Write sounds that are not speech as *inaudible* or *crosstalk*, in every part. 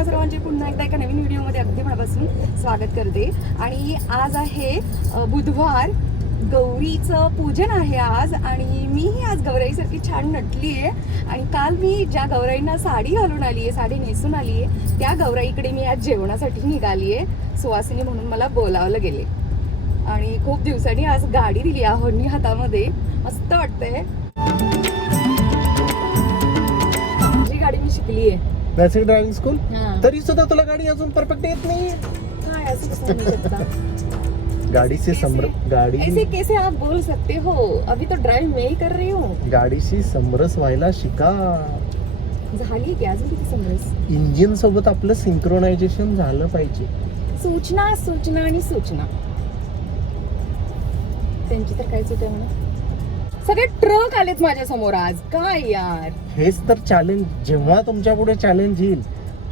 तुम्हा सर्वांचे पुन्हा एकदा एका नवीन व्हिडिओमध्ये अगदी मनापासून स्वागत करते. आणि आज आहे बुधवार. गौरीचं पूजन आहे आज आणि मीही आज गौराईसारखी छान नटली आहे आणि काल मी ज्या गौराईंना साडी घालून आली आहे साडी नेसून आली आहे त्या गौराईकडे मी आज जेवणासाठी निघाली आहे सुवासिनी म्हणून मला बोलावलं गेले आणि खूप दिवसांनी आज गाडी दिली आहोनी हातामध्ये. मस्त वाटतंय. जी गाडी मी शिकली आहे बेसिक ड्रायव्हिंग स्कूल हा. तरी सुद्धा तुला गाडी अजून परफेक्ट येत नाही काय असं कसं म्हणू शकता? गाडी से समर ऐसे गाडी कैसे आप बोल सकते हो? अभी तो ड्राइव मैं ही कर रही हूँ. गाडीशी समरस व्हायला शिका. झाली की अजून किती समज इंजिन सोबत आपलं सिंक्रोनायझेशन झालं पाहिजे. सूचना सूचना आणि सूचना. त्यांची तर काय चुक आहे म्हणा सगळे ट्रक आलेत माझ्यासमोर आज. काय यार? हेच तर चॅलेंज जेव्हा तुमच्यापुढे चॅलेंज येईल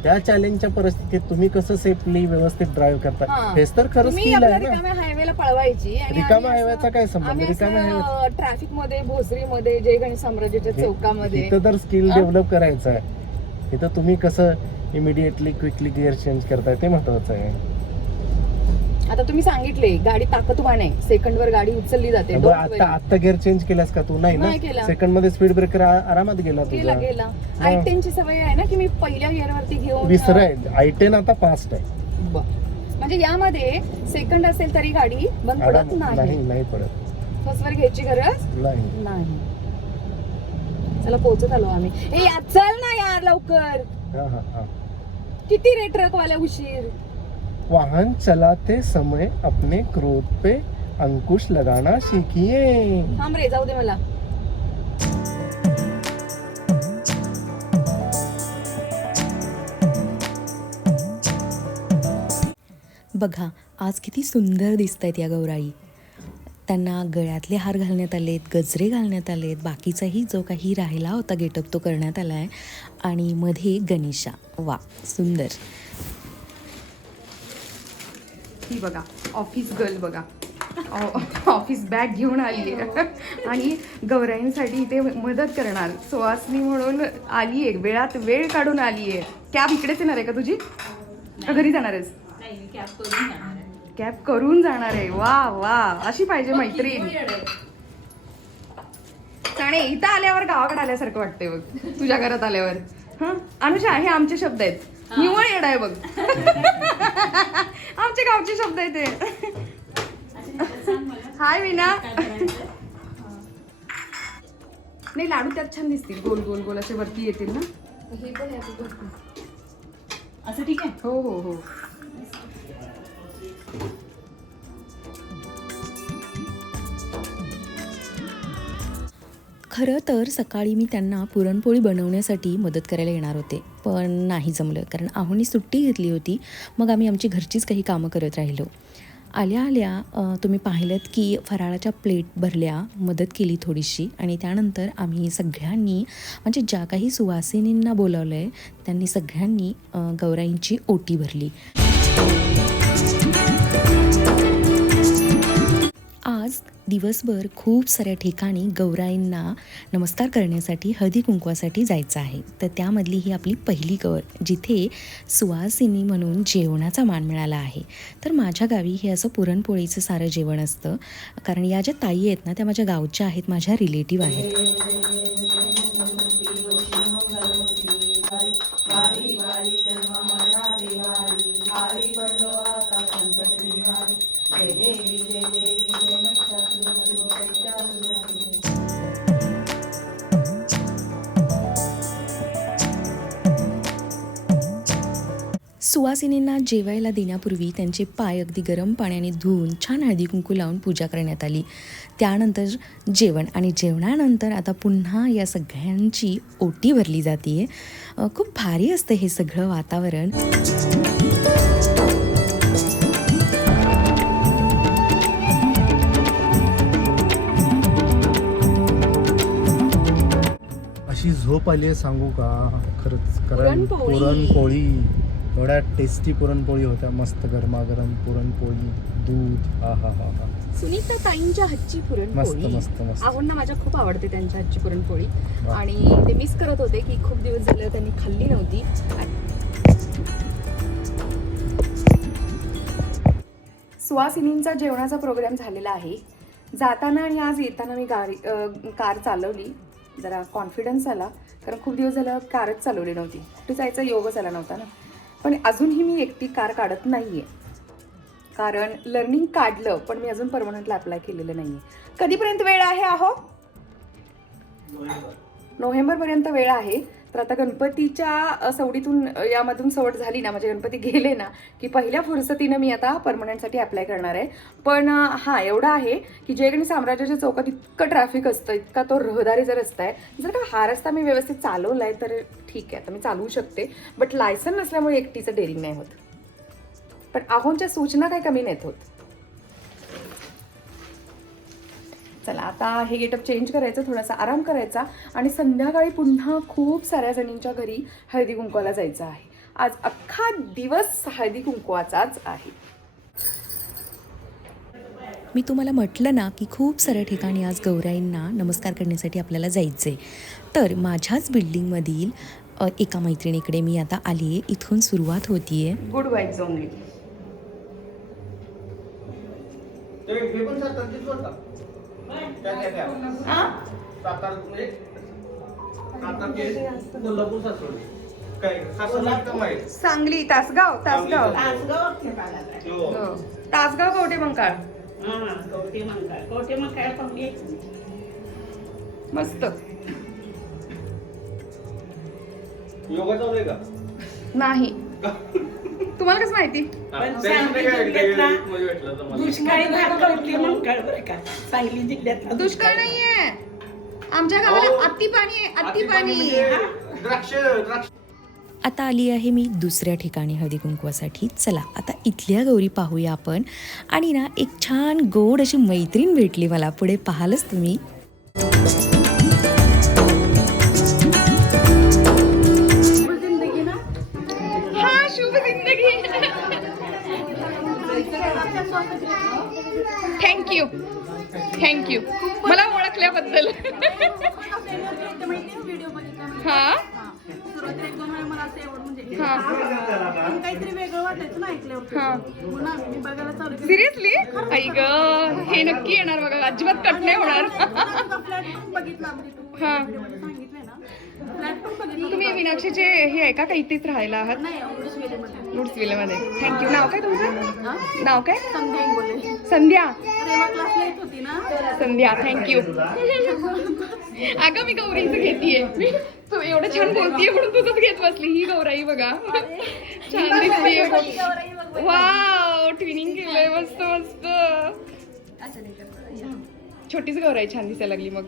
त्या चॅलेंजच्या परिस्थितीत तुम्ही कसं सेफली व्यवस्थित ड्राईव्ह करता? हा. हेच तर खरं तुम्ही स्किल आपल्या आहे ना. रिकाम्या हायवेला पळवायची आणि आम्ही हायवेचा असं- काय संबंध? आम्ही रिकाम्या हायवे ट्रॅफिकमध्ये भोसरीमध्ये जय गणेश साम्राज्याच्या चौकामध्ये. इथं तर स्किल हा? डेव्हलप करायचं आहे. इथं तुम्ही कसं इमिडिएटली क्विकली गिअर चेंज करताय ते महत्वाचं आहे. आता तुम्ही सांगितले गाडी ताकदवान आहे. सेकंड वर गाडी उचलली जाते. Don't आता worry. आता गिअर चेंज केलास का तू? नाही नाही केला. ना सेकंडमध्ये स्पीड ब्रेकर आरामात गेला गेला तुझा. गेला हा. आय टेनची सवय आहे ना की मी पहिल्या गिअर वरती घेऊन विसर आहे आय टेन आता फास्ट आहे. म्हणजे यामध्ये सेकंड असेल तरी गाडी बंद पडत आराम- नाही. नाही नाही पडत. फर्स्ट वर घ्यायची गरज नाही. नाही. चला पोहोचत आलो आम्ही. ए यार चल ना यार लवकर. हा हा हा. किती रे ट्रक वाल्या उशीर? वाहन चलाते समय अपने क्रोध पे अंकुश लगाना सीखिए। थांब रे जाऊ दे मला. बघा आज किती सुंदर दिसत आहेत या गौराई. त्यांना गळ्यातले हार घालण्यात आलेत गजरे घालण्यात आलेत बाकीचाही जो काही राहिला होता गेटअप तो करण्यात आला आहे आणि मध्ये गणेशा. वा सुंदर. ही बघा ऑफिस गर्ल बघा. ऑफिस बॅग घेऊन आली आहे आणि गौराईंसाठी इथे मदत करणार. सुवासनी म्हणून आली आहे वेळात वेळ काढून आली आहे कॅब इकडेच येणार आहे का तुझी? का घरी जाणार आहेस? कॅब करून जाणार आहे. वा वा. अशी पाहिजे मैत्रीण. चाणे इथं आल्यावर गावाकडे आल्यासारखं वाटतंय बघ. तुझ्या घरात आल्यावर. हं? अनुषा हे आमचे शब्द आहेत. निवळ येड आहे बघ. आमचे गावचे शब्द आहेत ते. हाय विना नाही लाडू त्यात छान दिसतील. गोल गोल गोल असे वरती येतील ना. असं ठीक आहे? हो हो हो. खरं तर सकाळी मी त्यांना पुरणपोळी बनवण्यासाठी मदत करायला येणार होते पण नाही जमलं. कारण आहोनी सुट्टी घेतली होती मग आम्ही आमची घरचीच काही कामं करत राहिलो. आल्या आल्या तुम्ही पाहिलं की फराळाच्या प्लेट भरल्या मदत केली थोडीशी आणि त्यानंतर आम्ही सगळ्यांनी म्हणजे ज्या काही सुवासिनींना बोलावलं आहे त्यांनी सगळ्यांनी गौराईंची ओटी भरली. आज दिवसभर खूप साऱ्या ठिकाणी गौराईंना नमस्कार करण्यासाठी हळदी कुंकवासाठी जायचं आहे. तर त्यामधली ही आपली पहिली गौर जिथे सुवासिनी म्हणून जेवणाचा मान मिळाला आहे. तर माझ्या गावी हे असं पुरणपोळीचं सारं जेवण असतं. कारण या ज्या ताई आहेत ना त्या माझ्या गावच्या आहेत माझ्या रिलेटिव्ह आहेत. सुवासिनींना जेवायला देण्यापूर्वी त्यांचे पाय अगदी गरम पाण्याने धुवून छान हळदी कुंकू लावून पूजा करण्यात आली. त्यानंतर जेवण आणि जेवणानंतर आता पुन्हा या सगळ्यांची ओटी भरली जाते. खूप भारी असतं हे सगळं वातावरण. अशी झोप आली आहे सांगू का? खरंच कारण पुरणपोळी. एवढ्या टेस्टी पुरणपोळी होत्या. मस्त गरमागरम पुरणपोळी दूध हा हा हा हा. सुनीता ताईंच्या हातची पुरणपोळी. मस्त, मस्त, मस्त. माझ्या खूप आवडते त्यांच्या हातची पुरणपोळी. आणि ते मिस करत होते की खूप दिवस झाले त्यांनी खाल्ली नव्हती. सुहासिनींचा जेवणाचा प्रोग्राम झालेला आहे. जाताना आणि आज येताना मी गाडी कार चालवली. जरा कॉन्फिडन्स आला. कारण खूप दिवस झालं कारच चालवली नव्हती. कुठे जायचा? योगच आला नव्हता ना. पण अजूनही मी एकटी कार काढत नाही आहे कारण लर्निंग काढलं पण मी अजून परमनंटला अप्लाय केलेलं नाही आहे कधीपर्यंत वेळ आहे अहो नोव्हेंबरपर्यंत वेळ आहे. तर आता गणपतीच्या सवडीतून यामधून सवड झाली ना म्हणजे गणपती गेले ना की पहिल्या फुरसतीनं मी आता परमनंटसाठी अप्लाय करणार आहे. पण हां एवढं आहे की जे जयगणी साम्राज्याच्या चौकात इतकं ट्रॅफिक असतं इतका तो रहदारीचा रस्ता आहे जर का हा रस्ता मी व्यवस्थित चालवला आहे तर ठीक आहे आता मी चालवू शकते. बट लायसन नसल्यामुळे एकटीचं डेअरिंग नाही होत. पण आहोंच्या सूचना काही कमी नाहीत होत. चला आता हे गेटअप चेंज करायचं थोडासा आराम करायचा आणि संध्याकाळी पुन्हा खूप साऱ्या जणींच्या घरी हळदी कुंकवाला जायचं आहे. आज अख्खा दिवस हळदी कुंकवाचाच आहे. मी तुम्हाला म्हटलं ना की खूप साऱ्या ठिकाणी आज गौराईंना नमस्कार करण्यासाठी आपल्याला जायचं आहे तर माझ्याच बिल्डिंगमधील एका मैत्रिणीकडे मी आता आली आहे इथून सुरुवात होती आहे good vibes only Sangli Tasgaon Tasgaon. हो. हो. तासगाव कवठे मंकाळ? मस्त. योगा चालू आहे का? नाही. *laughs* तुम्हाला कसं माहिती? पण सांगली जिल्ह्यातला. दुष्काळी भाग कवटे मंकाळ बरं का. सांगली जिल्ह्यातला दुष्काळ नाहीये. आमच्या गावाला अति पाणी आहे अति आती पाणी म्हणजे द्राक्ष द्राक्ष. आता आली आहे मी दुसऱ्या ठिकाणी हळदी कुंकवासाठी. चला आता इथल्या गौरी पाहूया आपण. आणि ना एक छान गोड अशी मैत्रीण भेटली मला. पुढे पाहालच तुम्ही. थँक्यू थँक्यू मला ओळखल्याबद्दल. हा? सिरियसली आई हे नक्की येणार बघा. अजिबात कट नाही होणार. हा. तुम्ही मीनाक्षीचे हे आहे का काही इथेच राहायला आहात? वुड्सविलेमध्ये थँक्यू नाव काय तुमचं? हा? नाव काय? संध्या बोलले संध्या. रेवा क्लासला येत होती ना? संध्या थँक्यू अगं मी गौरीचं घेतीये. तू एवढं छान बोलतीये म्हणून तुझंच घेत बसली. ही गौराई बघा. छान दिसतीये. वाव ट्विनिंग केलंय. मस्त मस्त. छोटीच गौराई छान दिसायला लागली मग.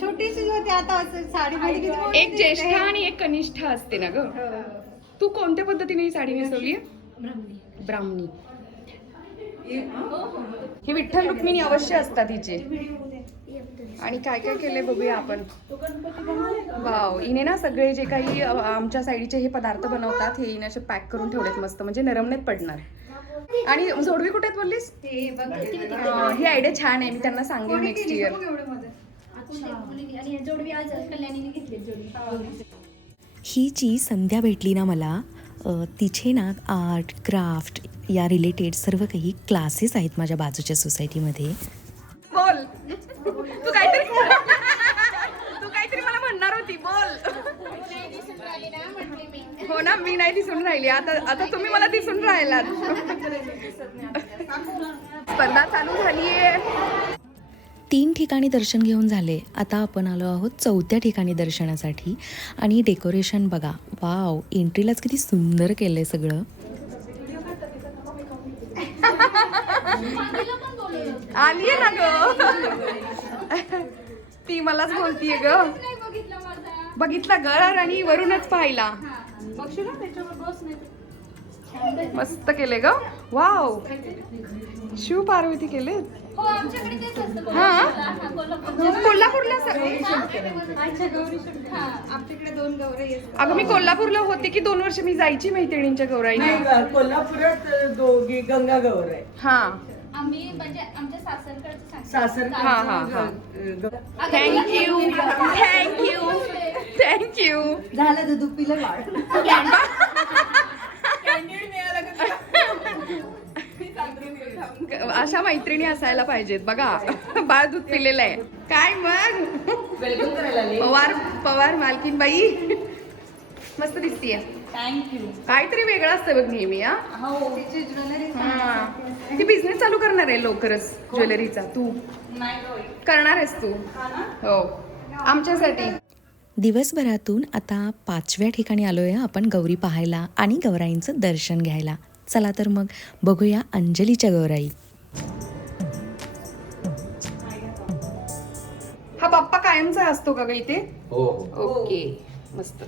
छोटीशी होती. आता साडी एक ज्येष्ठ आणि एक कनिष्ठ असते ना ग. तू कोणत्या पद्धतीने ही साडी नेसवली ब्राह्मणी. ही विठ्ठल रुक्मिणी अवश्य असतात हिचे. आणि काय काय केलंय बघूया आपण. वाव हिने ना सगळे जे काही आमच्या साईडचे हे पदार्थ बनवतात हे हिने असे पॅक करून ठेवलेत मस्त म्हणजे नरम नाहीत पडणार. आणि जोडवी कुठे आहेत बोललीस? हा, ही आयडिया छान आहे मी त्यांना सांगेन नेक्स्ट इयर ही जी संध्या भेटली ना मला तिचे ना आर्ट क्राफ्ट या रिलेटेड सर्व काही क्लासेस आहेत माझ्या बाजूच्या सोसायटीमध्ये. बोल. तू काहीतरी तू काहीतरी मला म्हणणार होती बोल. हो ना मी नाही दिसून राहिली. आता आता तुम्ही मला दिसून राहिलात. स्पर्धा चालू झालीये. तीन ठिकाणी दर्शन घेऊन झाले. आता आपण आलो आहोत चौथ्या ठिकाणी दर्शनासाठी. आणि डेकोरेशन बघा. वाव! एंट्रीलाच किती सुंदर केलंय सगळं. आली ना ग. ती मलाच बोलतीये ग. बघितला ग आणि वरूनच पाहिला. मस्त केले ग. वाव. शिव पार्वती केले हा कोल्हापूरला स- अगं मी कोल्हापूरला होते की दोन वर्ष मी जायची मैत्रिणींच्या गौराईने? कोल्हापुरात दोघी गंगा गौर आहे हा. आम्ही म्हणजे आमच्या सासरकडचं सांगतो. सासर हा हा हा. थँक्यू थँक्यू थँक्यू झालं दूध पिलं *laughs* अशा मैत्रिणी असायला पाहिजेत. बघा बाळ दूध पिलेलं आहे. काय मग? पवार पवार मालकीन बाई मस्त दिसतीये. थँक्यू काहीतरी वेगळं असतं बघ नेहमी हा. हो हा. ती बिझनेस चालू करणार आहे लवकरच ज्वेलरीचा तू. करणार आहेस तू. हा हो. आमच्यासाठी. दिवसभरातून आता पाचव्या ठिकाणी आलो आहे आपण गौरी पाहायला आणि गौराईंचं दर्शन घ्यायला. चला तर मग बघूया अंजलीच्या गौराई. हा बाप्पा कायमचा असतो का ग इथे? हो हो. ओके. मस्त.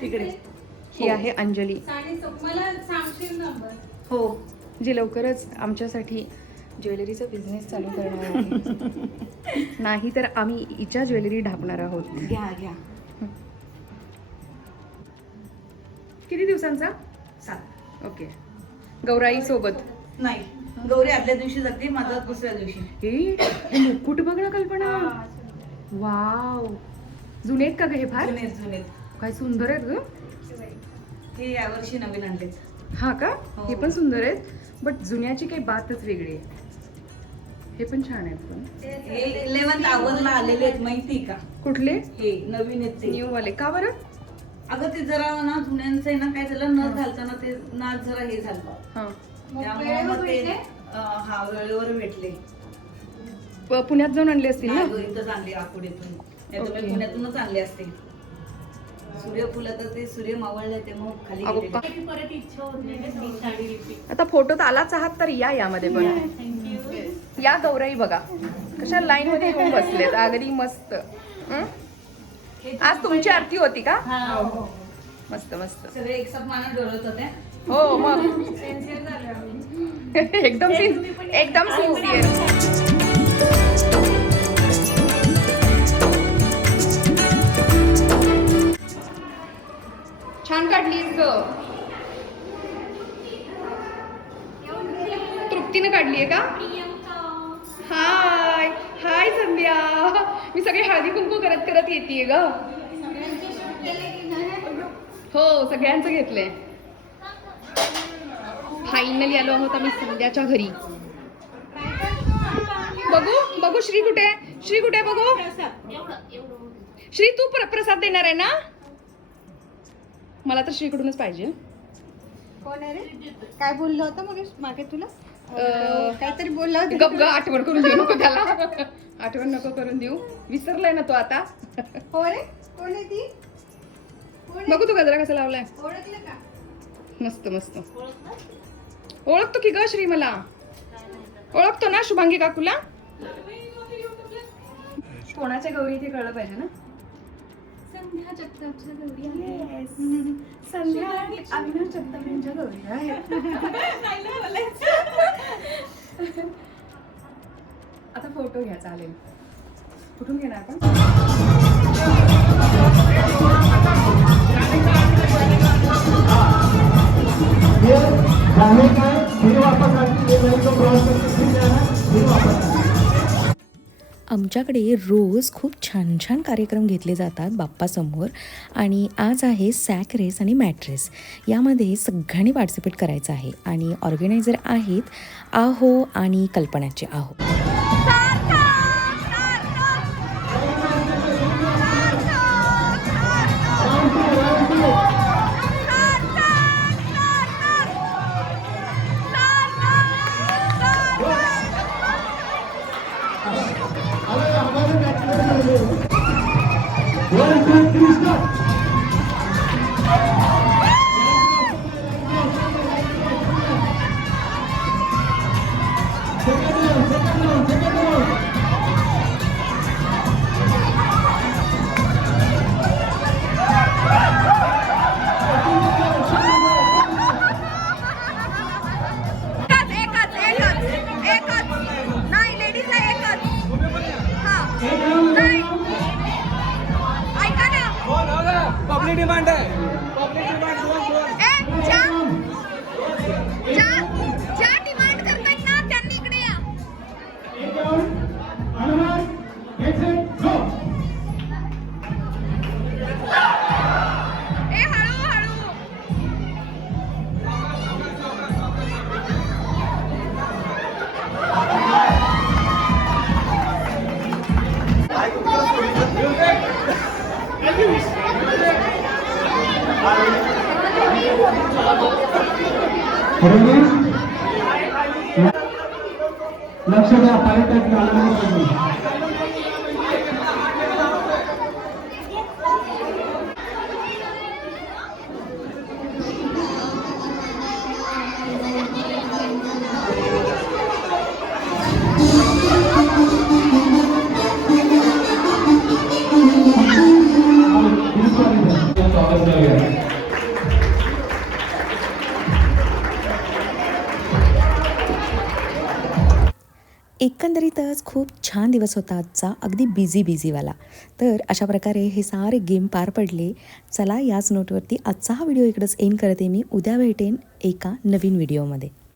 तिकडे. ही आहे अंजली. हो. जी लवकरच आमच्यासाठी ज्वेलरीचा बिझनेस चालू करणार आहे. *laughs* नाही तर आम्ही हिच्या ज्वेलरी ढापणार आहोत. घ्या घ्या. किती दिवसांचा? सात. ओके. गौराई सोबत नाही गौरी आदल्या दिवशी जाते माझा दुसऱ्या दिवशी. हे मुकुट बघ ना कल्पना. वाव. जुने आहेत का ग हे फार? जुनेत जुनेत. काय सुंदर आहेत ग. हे यावर्षी नवीन आणलेत. हा का? हो. हे पण सुंदर आहेत. बट जुन्याची काही बातच वेगळी आहे. हे पण छान आहेत पण हे इलेव्हन्थ आवरला आलेले आहेत माहिती का? कुठले? हे नवीन आहेत ते. न्यू वाले का बरं? अगं ते जरा ना जुन्यांचं आहे ना काय झालं न घालताना ते नाच जरा हे झालं हा. त्यामुळे मग ते अं, हा वेळेवर भेटले. प- पुण्यात जाऊन आणले असतील ना? इथंच आणले आकुडीतून. नाही तर पुण्यातूनच आणले असते सूर्यफुलं तर ते सूर्य मावळले ते मग खाली अगो परत इच्छा होत नाही का ती साडी रिपीट आता फोटोत आलाच आहात तर या यामध्ये पण. या गौराई बघा. कशा लाईन मध्ये येऊन बसलेत. अगदी मस्त. हं? आज तुमची आरती होती का? मस्त मस्त. सगळे एकसाथ होते. हो मग. सेन्सिअर झालो आम्ही. *laughs* एकदम सिन एकदम सिन्सिअर छान काढलीस ग. तृप्तीने काढलीये का? हाय. हाय संध्या. मी सगळे हळदी कुंकू करत करत येते ग. हो सगळ्यांचं घेतलंय. फायनली आलो आहोत आम्ही संध्याच्या घरी. बघू बघू श्री कुठे? श्री कुठे बघू? श्री तू प्र- प्रसाद देणार आहे ना? मला तर श्रीकडूनच पाहिजे. कोण आहे रे? काय बोललं होतं मग? मागे तुला? काहीतरी बोलला गप ग आठवण करून देऊ नको त्याला. आठवण नको करून देऊ. विसरलाय ना तो आता. हो रे कोण आहे ती? बघू तू गजरा कसा लावलाय. ओळखलं का? मस्त मस्त. ओळखतो की ग श्री मला ओळखतो ना शुभांगी काकूला? कोणाच्या गौरी ते कळलं पाहिजे ना? संध्या जगतापच्या गौरी आल्या. *laughs* संध्या अविनाश जगताप यांच्या गौरी आहेत आता फोटो घ्या चालेल. कुठून घेणार आपण? आमच्याकडे रोज खूप छान छान कार्यक्रम घेतले जातात बाप्पासमोर आणि आज आहे सॅक रेस आणि मॅट्रेस यामध्ये सगळ्यांनी पार्टिसिपेट करायचं आहे आणि ऑर्गनायझर आहेत आहो आणि कल्पनाचे आहो. लक्ष द्या पर्यटक आलं दिवस होता आजचा. अगदी बिझी बिझीवाला तर अशा प्रकारे हे सारे गेम पार पडले. चला याच नोटवरती आजचा हा व्हिडिओ इकडंच एंड करते मी. उद्या भेटेन एका नवीन व्हिडिओमध्ये